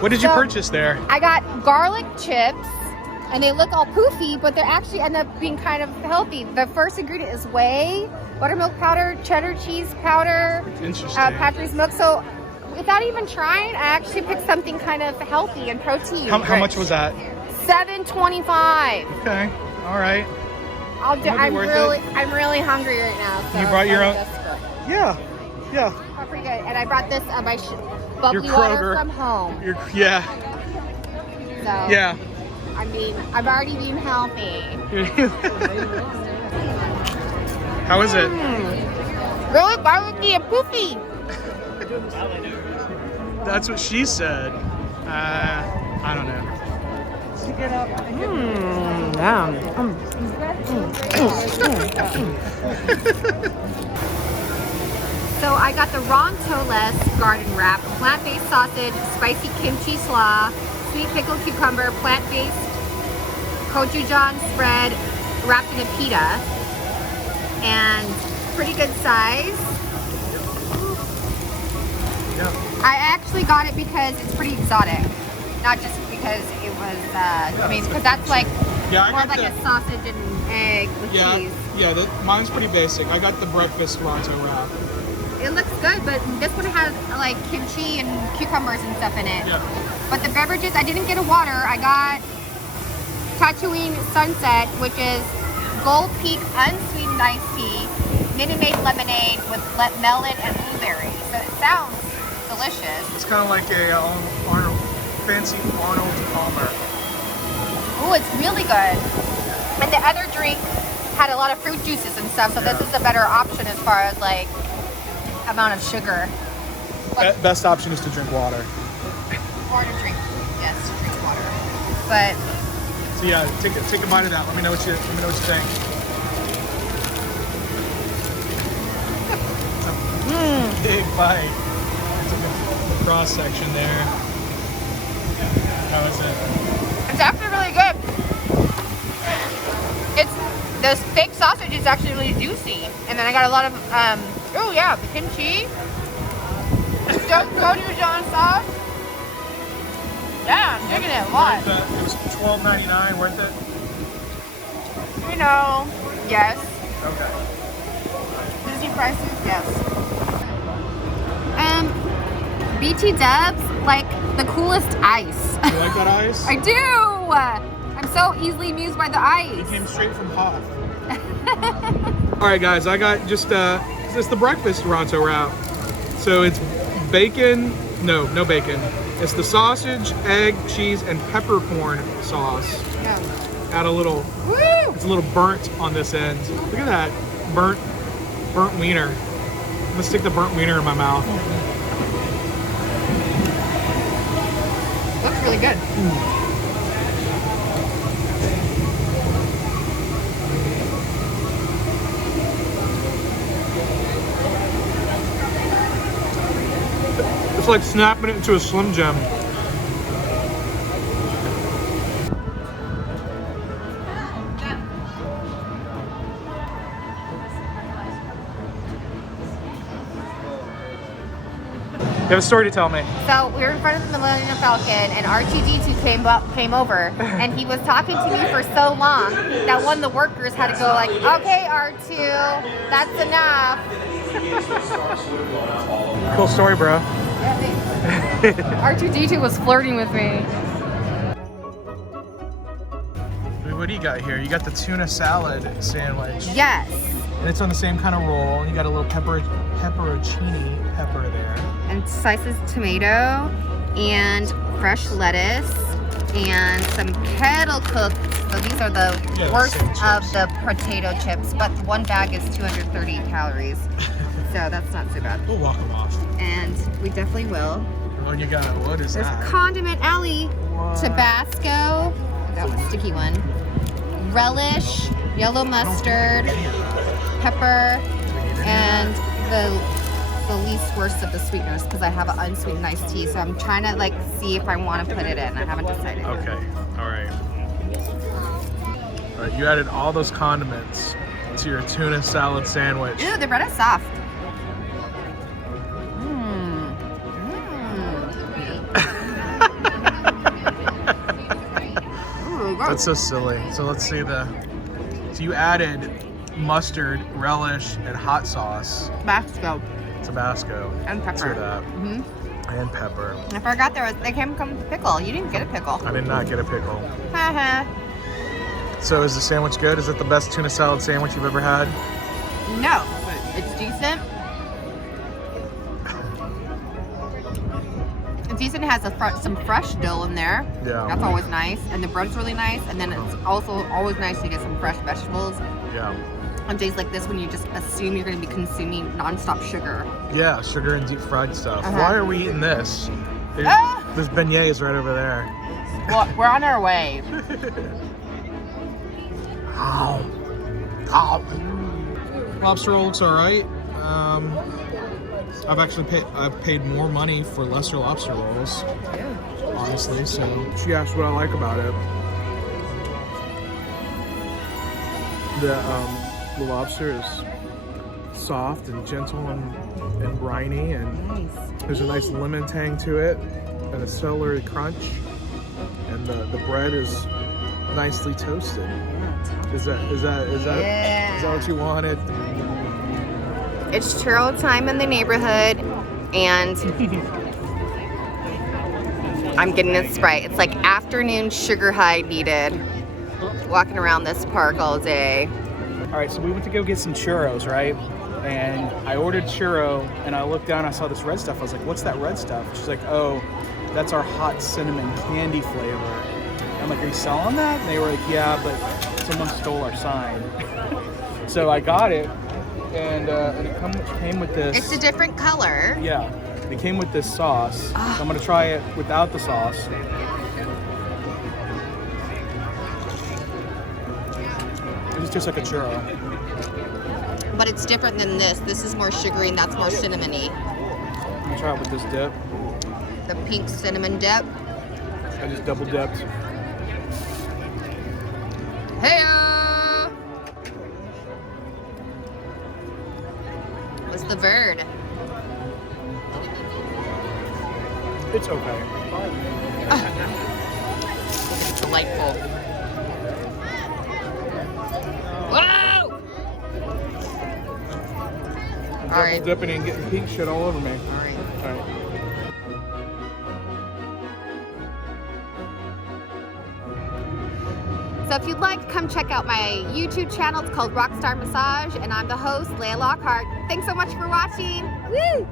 What did you purchase there? I got garlic chips, and they look all poofy, but they actually end up being kind of healthy. The first ingredient is whey, buttermilk powder, cheddar cheese powder, Patrick's milk. So without even trying, I actually picked something kind of healthy and protein. How much was that? $7.25. Okay, all right. I'm really hungry right now. So you brought your own? Yeah. Oh, pretty good. And I brought this my bubbly water from home. Yeah. So, yeah. I mean, I'm already being healthy. How is it? Really garlicky and poofy. That's what she said. I don't know. So I got the Rontoles garden wrap, plant-based sausage, spicy kimchi slaw, sweet pickled cucumber, plant-based gochujang spread wrapped in a pita, and pretty good size. Yeah. I actually got it because it's pretty exotic, not just because it was, because that's like more like a sausage and egg with cheese. Yeah, mine's pretty basic. I got the breakfast Ronto wrap. It looks good, but this one has like kimchi and cucumbers and stuff in it. Yeah. But the beverages, I didn't get a water. I got Tatooine Sunset, which is Gold Peak unsweetened iced tea, Minute Maid lemonade with melon and blueberry. So it sounds delicious. It's kind of like a fancy Arnold Palmer. Ooh, it's really good. And the other drink had a lot of fruit juices and stuff, so this is a better option as far as like amount of sugar. Best option is to drink water. Or to drink, yes, drink water. But so yeah, take a bite of that. Let me know what you think. Big bite. Took a cross section there. How is it? it's actually really good. The steak sausage is actually really juicy, and then I got a lot of oh yeah, the kimchi, gochujang sauce. Yeah, I'm digging it a lot. It was $12.99, worth it? You know, yes. Okay. Disney prices, yes. BT Dubs, like the coolest ice. You like that ice? I do. I'm so easily amused by the ice. It came straight from Hoth. All right, guys, I got just it's the breakfast Ronto wrap. So it's bacon, no bacon. It's the sausage, egg, cheese, and peppercorn sauce. Yeah. Add a little, it's a little burnt on this end. Look at that, burnt wiener. I'm gonna stick the burnt wiener in my mouth. Looks really good. It's like snapping it into a Slim Jim. You have a story to tell me. So we were in front of the Millennium Falcon, and R2-D2 came over, and he was talking to me for so long that one of the workers had to go like, "Okay, R2, that's enough." Cool story, bro. R2-D2 was flirting with me. What do you got here? You got the tuna salad sandwich. Yes. And it's on the same kind of roll. And you got a little pepperoncini pepper there. And slices tomato and fresh lettuce and some kettle cooked. So these are the worst of the potato chips, but one bag is 230 calories. So that's not so bad. We'll walk them off. And we definitely will. Oh, you got it. What is There's that? Condiment Alley, Tabasco, that was a sticky one, relish, yellow mustard, pepper, and the the least worst of the sweeteners because I have an unsweetened iced tea. So I'm trying to like see if I want to put it in. I haven't decided. Okay. All right. All right. You added all those condiments to your tuna salad sandwich. Ew, the bread is soft. That's so silly. So let's see so you added mustard, relish, and hot sauce. Tabasco. And pepper. To that. And pepper. I forgot they came with pickle. You didn't get a pickle. I did not get a pickle. Haha. So is the sandwich good? Is it the best tuna salad sandwich you've ever had? No, but it's decent. It's decent. It has some fresh dill in there. Yeah. That's always nice. And the bread's really nice. And then it's also always nice to get some fresh vegetables. Yeah. On days like this when you just assume you're going to be consuming nonstop sugar. Yeah, sugar and deep fried stuff. Why are we eating this? There's beignets right over there. Well, we're on our way. Lobster roll looks alright. I've paid more money for lesser lobster rolls, honestly. So she asked what I like about it. The lobster is soft and gentle and briny, and there's a nice lemon tang to it, and a celery crunch, and the bread is nicely toasted. Is that what you wanted? It's churro time in the neighborhood, and I'm getting a Sprite. It's like afternoon sugar high needed. Walking around this park all day. All right, so we went to go get some churros, right? And I ordered churro, and I looked down, I saw this red stuff. I was like, what's that red stuff? She's like, oh, that's our hot cinnamon candy flavor. I'm like, are you selling that? And they were like, yeah, but someone stole our sign. So I got it, and it came with this. It's a different color. Yeah, it came with this sauce. So I'm gonna try it without the sauce. It's just like a churro. But it's different than this. This is more sugary and that's more cinnamony. I'm gonna try it with this dip. The pink cinnamon dip. I just double dipped. Hey-o! What's the bird? It's okay. It's delightful. Whoa! All right. Dipping and getting pink shit all over me. All right. All right. So if you'd like, come check out my YouTube channel. It's called Rockstar Massage, and I'm the host, Leia Lockheart. Thanks so much for watching. Woo!